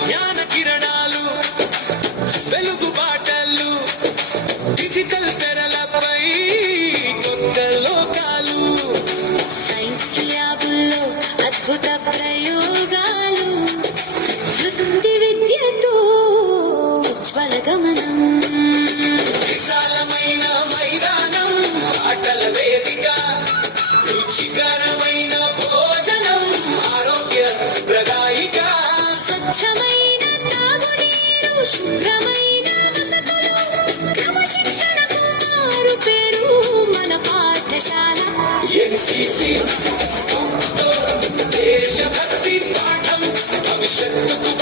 జ్ఞాన కిరణాలు వెలుగు బాటలు డిజిటల్ తెరలపై కొత్త లోకాలు సైన్స్ ల్యాబుల్లో అద్భుత ప్రయోగాలు వృత్తి విద్యతో ఉజ్వల గమనం విశాలమైన మైదానం ఆటల వేదిక రుచికరమైన భోజనం ఆరోగ్య ప్రదాయిక స్వచ్ఛమైన తాగునీరు శుభ్రమైన వసతులు క్రమశిక్షణకు మారు పేరు మన పాఠశాల ఎన్సిసి దేశభక్తి పాఠం భవిష్యత్తుకు